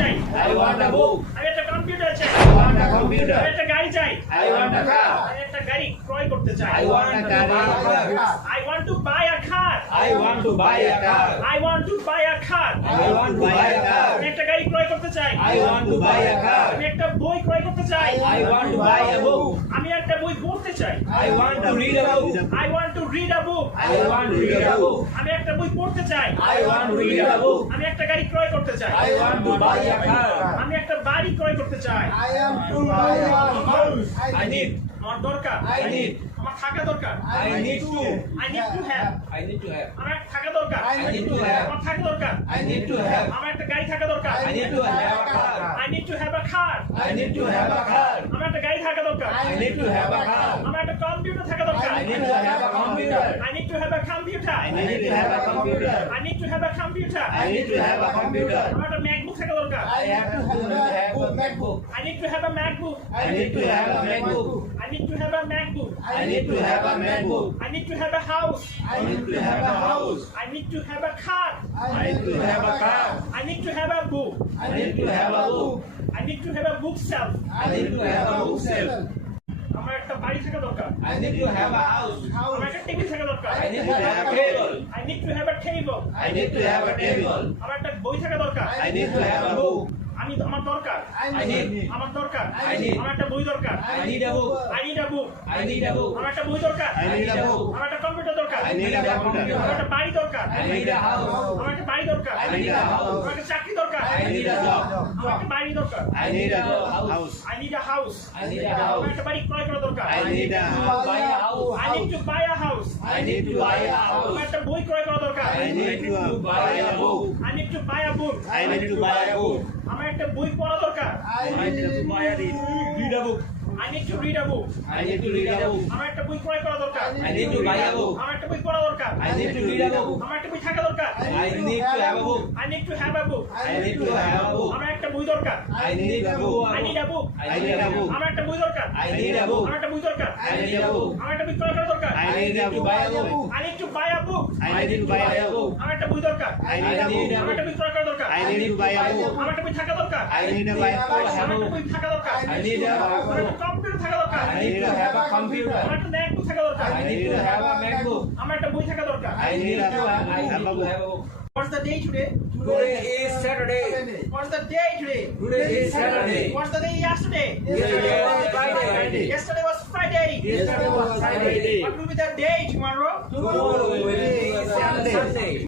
চাই। I want a book. আমি একটা কম্পিউটার চাই। I want a computer. আমি একটা গাড়ি চাই। I want a car. আমি একটা গাড়ি ক্রয় করতে চাই। I want a car. I want to buy a car. I want to buy a car. I want to buy a car. I want to buy a car. আমি একটা গাড়ি ক্রয় করতে চাই। I want to buy a car. আমি একটা বই ক্রয় করতে চাই। I want to buy a book. আমি একটা বই পড়তে চাই। I want to read a book. I want to read a book. I want to read a book. আমি একটা বই পড়তে চাই। I want to read a book. আমি একটা গাড়ি ক্রয় করতে চাই। I want to buy a car. আমি একটা বাড়ি ক্রয় করতে চাই। I am to buy a house. I need. আমার দরকার। I need. আমার থাকা দরকার। I need to. I need to have. I need to have. আমার থাকা দরকার। I need to have. আমার থাকা দরকার। I need to have. আমার একটা গাড়ি থাকা দরকার। I need to have a car. I need to have a car. I need to have a car. আমার একটা গাড়ি থাকা দরকার। I need to have a car. আমার একটা কম্পিউটার থাকা দরকার। I need to have a computer. I need to have a computer. I need to have a computer. I need to have a computer. I need to have a computer. আমার একটা MacBook থাকা দরকার। I have to have a MacBook. I need to have a MacBook. I need to have a MacBook. I need to have a MacBook. I need to have a MacBook. I need to have a house. I need to have a house. I need to have a car. I need to have a car. I need to have a book. I need to have a book. I need to have a bookshelf. I need to have a bookshelf. আমার একটা বাড়ি থাকা দরকার। I need to have a house. আমার একটা table থাকা দরকার। I need to have a table. I need to have a table. I need to have a table. আমার একটা বই থাকা দরকার। I need to have a book. আমার দরকার। I need. আমার দরকার। I need. আমার একটা বই দরকার। I need a book. I need a book. I need a book. আমার একটা বই দরকার। I need a book. আমার একটা কম্পিউটার দরকার। I need a computer. আমার একটা বাড়ি দরকার। I need a house. আমার একটা বাড়ি দরকার। I need a house. আমার একটা চাকরি দরকার। I need a job. আমার একটা বাড়ি দরকার। I need a house. I need a house. I need a আমার house. একটা বাড়ি ক্রয় করা দরকার। I need a buy a house. I need to buy a house. I need to buy a আমার house. একটা বই ক্রয় করা দরকার। I need to buy a book. I need to buy a book. I need to buy a book. আমার একটা বই পড়া দরকার। I need to buy a read a book. I need to read a book. I need to read a book. আমার একটা বই ক্রয় করা দরকার। I need to buy a book. আমার একটা বই পড়া দরকার। I need to read a book. আমার একটা বই থাকা দরকার। I need to have a book. I need to have a book. I need to have a book. আমার একটা বই দরকার। I need a book. I need a book. I need a book. আমার একটা বই দরকার। I need a book. আমার একটা বই দরকার। I need a book. আমার একটা বই ক্রয় করা দরকার। I need to buy a book. I need to buy a book. I need to buy a book. আমার একটা বই দরকার। I need a book. আমার একটা বই ক্রয় করা দরকার। I need to buy a book. আমার একটা বই থাকা দরকার। I need to buy a আমার একটা book. বই থাকা দরকার। I need a আমার একটা book. কম্পিউটার থাকা দরকার। I need to have a আমার computer. একটা MacBook থাকা দরকার। I need to have a MacBook. আমার একটা বই থাকা দরকার। I need to have a book. What's the day today? Today is Saturday. What's the day today? Today is Saturday. What's the day yesterday? Yesterday was Friday. Yesterday was Friday. Yesterday was Friday. What will be the day tomorrow? Tomorrow will be Sunday.